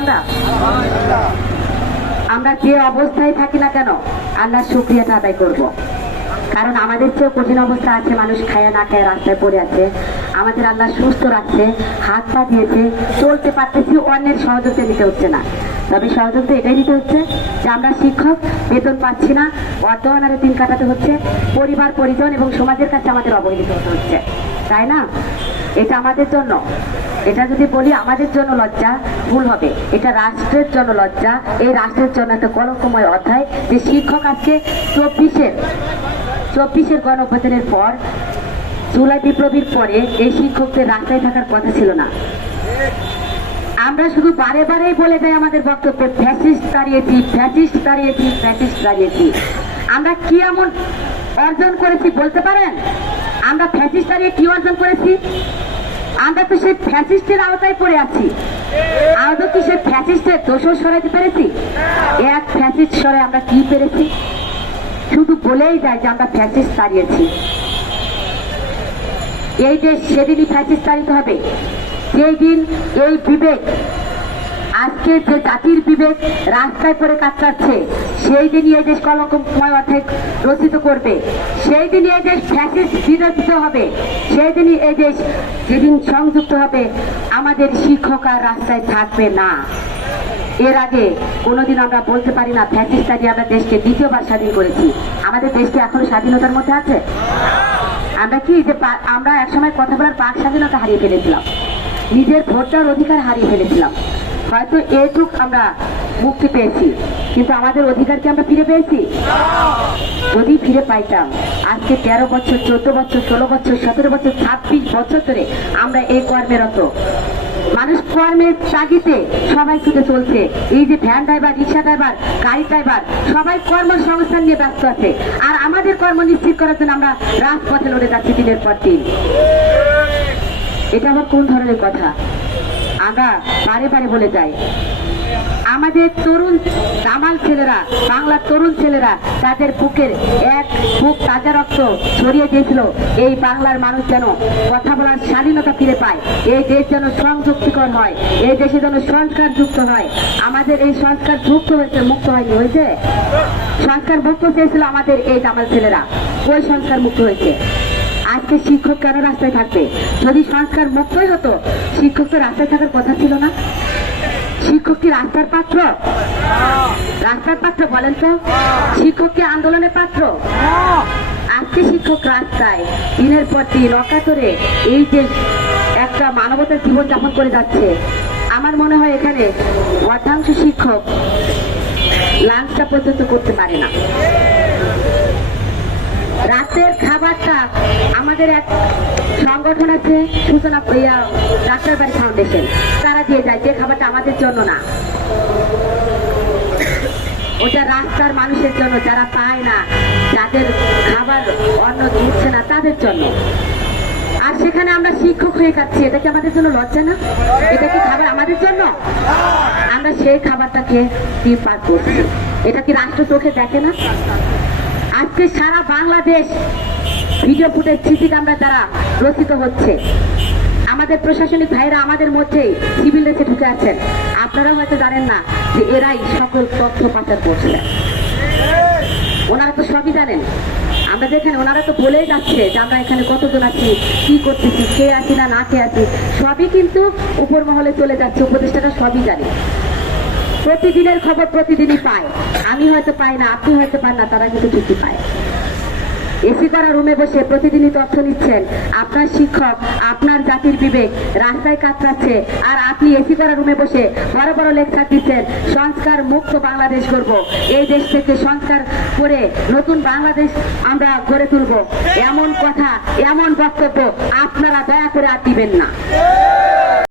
আমরা? যে অবস্থায় থাকি না কেন আল্লাহর শুক্রিয়াটা আদায় করব। কারণ আমাদের চেয়েও কঠিন অবস্থা আছে, মানুষ খায়া না খায় রাস্তায় পড়ে আছে। আমাদের আল্লাহ সুস্থ রাখছে, হাত পা দিয়েছে, চলতে পারতেছি, অন্যের সহযোগিতা নিতে হচ্ছে না। তবে সহযোগিতা এটাই নিতে হচ্ছে যে আমরা শিক্ষক, বেতন পাচ্ছি না অর্ধনারে দিন কাটাতে হচ্ছে, পরিবার, পরিজন এবং সমাজের কাছে আমাদের অবহেলিত হতে হচ্ছে। তাই না? এটা আমাদের জন্য। এটা যদি বলি, আমাদের জন্য লজ্জা, ভুল হবে। এটা রাষ্ট্রের জন্য লজ্জা। এই রাষ্ট্রের জন্য একটা কলঙ্কময় অধ্যায় যে শিক্ষক আজকে চব্বিশের চব্বিশের গণ পর, জুলাই বিপ্লবীর পরে এই শিক্ষকদের রাস্তায় থাকার কথা ছিল না। আমরা শুধু বারে বারেই বলে দেয় আমাদের বক্তব্যে, ফ্যাসিস্ট দাঁড়িয়েছি ফ্যাসিস্ট দাঁড়িয়েছি ফ্যাসিস্ট দাঁড়িয়েছি। আমরা কি এমন অর্জন করেছি বলতে পারেন? আমরা ফ্যাসিস্ট কি অর্জন করেছি? আমরা তো সেই ফ্যাসিস্টের আওতায় পড়ে আছি। আদৌ কি সেই ফ্যাসিস্টের দোষও সরাইতে পেরেছি। এক ফ্যাসিস্ট সরে আমরা কি পেরেছি? শুধু বলেই যায় যে আমরা ফ্যাসিস্ট দাঁড়িয়েছি। এই দেশ সেদিনই ফ্যাসিস্ট তাড়িত হবে। যেই দিন এই বিবেক আজকে যে জাতির বিবেক রাস্তায় পড়ে কাটাচ্ছে সেই দিনই এই দেশ কলঙ্কময় অর্থে রচিত করবে। সেই দিনই এই দেশ ফ্যাসিস্ট হবে। সেই দিনই এই দেশ যেদিন সংযুক্ত হবে, আমাদের শিক্ষক আর রাস্তায় থাকবে না। এর আগে কোনোদিন আমরা বলতে পারি না ফ্যাসিস্ট দিয়ে আমরা দেশকে দ্বিতীয়বার স্বাধীন করেছি। আমাদের দেশকে এখনও স্বাধীনতার মধ্যে আছে? আমরা কি যে আমরা একসময় কথা বলার পাক স্বাধীনতা হারিয়ে ফেলেছিলাম? নিজের ভোটার অধিকার হারিয়ে ফেলেছিলাম। হয়তো এটুক আমরা মুক্তি পেয়েছি, কিন্তু আমাদের অধিকার কি আমরা ফিরে পেয়েছি? যদি ফিরে পাইতাম, আজকে তেরো বছর, চোদ্দ বছর, ষোলো বছর, সতেরো বছর, ছাব্বিশ বছর ধরে আমরা এই কর্মেরত মানুষ কর্মের তাগিতে সবাই ছুটে চলছে। এই যে ভ্যান ড্রাইভার, রিক্সা ড্রাইভার, গাড়ি ড্রাইভার, সবাই কর্মসংস্থান নিয়ে ব্যস্ত আছে। আর আমাদের কর্ম নিশ্চিত করার জন্য আমরা রাজপথে লড়ে যাচ্ছি দিনের পর দিন। এটা আবার কোন ধরনের কথা? আমরা বারে বারে বলে যাই আমাদের তরুণ দামাল ছেলেরা, বাংলার তরুণ ছেলেরা, তাদের বুকের এক বুক তাজা রক্ত ছড়িয়ে দিয়েছিল। এই বাংলার মানুষ যেন কথা বলার স্বাধীনতা ফিরে পায়। এই দেশ যেন সংযুক্তিকর হয়। এই দেশে যেন সংস্কার যুক্ত হয়। আমাদের এই সংস্কার যুক্ত হয়েছে, মুক্ত হয়নি, হয়েছে? সংস্কার মুক্ত চেয়েছিল আমাদের এই দামাল ছেলেরা। ওই সংস্কার মুক্ত হয়েছে? আজকে শিক্ষক কেন রাস্তায় থাকবে? যদি সংস্কার মুক্তই হতো, শিক্ষক তো রাস্তায় থাকার কথা ছিল না। শিক্ষক কি রাস্তার পাত্র? রাস্তার পাত্র বলেন তো। শিক্ষক কি আন্দোলনের পাত্র? আজকে শিক্ষক রাস্তায়, দিনের পর দিন অকাতরে এই যে একটা মানবতার জীবন যাপন করে যাচ্ছে। আমার মনে হয় এখানে অর্ধাংশ শিক্ষক লাঞ্চটা পর্যন্ত করতে পারে না। রাতের খাবারটা আমাদের এক সংগঠন আছে সূচনা ইয়া, ডাক্তার বাড়ি ফাউন্ডেশন। তারা দিয়ে যায় যে খাবারটা আমাদের জন্য না। ওটা রাস্তার মানুষের জন্য যারা পায় না যাদের খাবার অন্ন দিচ্ছে না তাদের জন্য। আর সেখানে আমরা শিক্ষক হয়ে খাচ্ছি এটা কি আমাদের জন্য লজ্জা না? এটা কি খাবার আমাদের জন্য? আমরা সেই খাবারটাকে দিয়ে পার করছি? এটা কি রাষ্ট্র চোখে দেখে না? আজকে সারা Bangladesh video footage CC camera দ্বারা রচিত হচ্ছে। আমাদের প্রশাসনিক ভাইরা আমাদের মধ্যেই সিভিল রেসে ঢুকে আছেন। আপনারা হয়তো জানেন না যে এরাই সকল তথ্য পাচার করছে ওনারা তো সবই জানেন। আমরা যেখানে ওনারা তো বলেই যাচ্ছে যে আমরা এখানে কতজন আছি, কি করতেছি, কে আছি না না কে আছি। সবই কিন্তু উপর মহলে চলে যাচ্ছে। উপদেষ্টারা সবই জানে। প্রতিদিনের খবর প্রতিদিনই পায়। আমি হয়তো পাই না, আপনি হয়তো পান না, তারা কিন্তু ঠিকই পায়। এসি করা রুমে বসে প্রতিদিনই তথ্য নিচ্ছেন। আপনার শিক্ষক, আপনার জাতির বিবেক রাস্তায় কাতরাচ্ছে। আর আপনি এসি করা রুমে বসে বড় বড় লেকচার দিচ্ছেন, সংস্কার মুক্ত বাংলাদেশ করব এই দেশ থেকে সংস্কার করে নতুন বাংলাদেশ আমরা গড়ে তুলব। এমন কথা, এমন বক্তব্য আপনারা দয়া করে আর দিবেন না।